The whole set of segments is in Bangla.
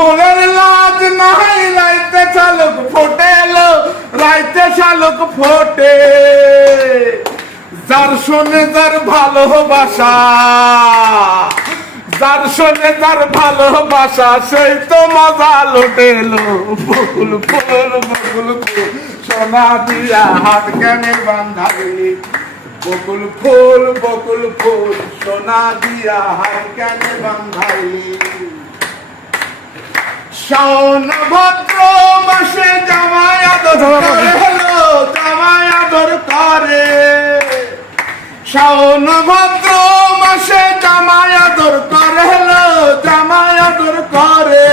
ফুলের লাজ নাই রাইতে শালুক ফোটেলো, রাইতে শালুক ফোটে। যার শোনে যার ভালোবাসা, যার শোনে যার ভালোবাসা, সেই তো মজা লুটেলো। বকুল ফুল বকুল ফুল সোনা দিয়া হাত কেনে বান্ধাইলি, বকুল ফুল সোনা দিয়া হাত কেনে বান্ধাইলি। শাওন ভাদ্র মাসে জামাই আদর হলো, জামাই আদর করে। শাওন ভাদ্র মাসে জামাই আদর করে হলো, জামাই আদর করে।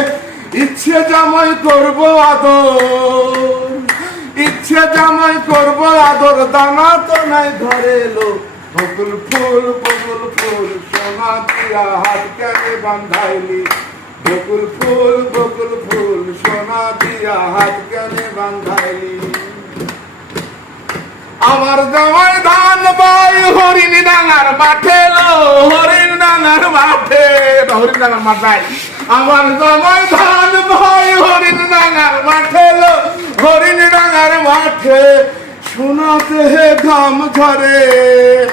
ইচ্ছে জামাই করব আদর, ইচ্ছে জামাই করব আদর, দানা তো নাই ধরে এলো। বকুল ফুল সোনা দিয়া হাত কেনে বান্ধাইলি, বকুল ফুল সোনা দিয়া হাত কেনে বান্ধাইলি। আমার জামাই ধান বাই হরিণ ডাঙার মাঠে লো, হরিণ ডাঙার মাঠে, হরিণ ডাঙার মাথায়। আমার জামাই ধান ভাই হরিণ ডাঙার মাঠে লো, হরিণ ডাঙার মাঠে। সোনাতে হে ঘাম ধরে,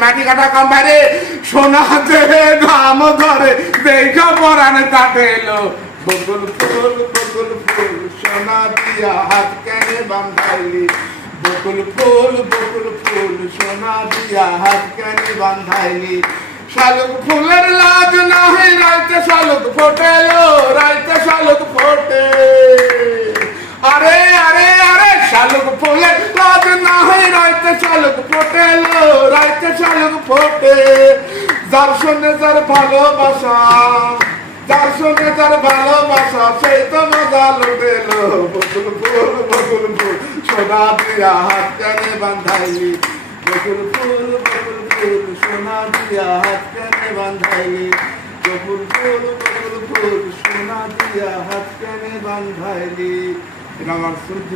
মাটি কাটা কাম বাইরে, সোনাতে হে ঘাম ধরে, দেখা পরান কাটেলো। বকুল ফুল সোনা দিয়া হাত কেনে বান্ধাইলি, বকুল ফুল সোনা দিয়া হাত কেনে বান্ধাইলি। শালুক ফুলের লাজ নাহি রাইতে শালুক ফোটেলো, রাইতে শালুক ফোটে। আরে আরে আরে শালুক ফুলের লাজ নাহি রাইতে শালুক ফোটেলো, রাইতে শালুক ফোটে। যার শোনে যার ভালোবাসা, যার সঙ্গে যার ভালোবাসা, সেই তো মজা লুটেলো। বকুল ফুল সোনা দিয়া হাত কেনে বান্ধাইলি, বকুল ফুল সোনা দিয়া হাত কেনে বান্ধাইলি, বকুল ফুল সোনা দিয়া হাত কেনে বান্ধাইলি। এটা আমার সূর্য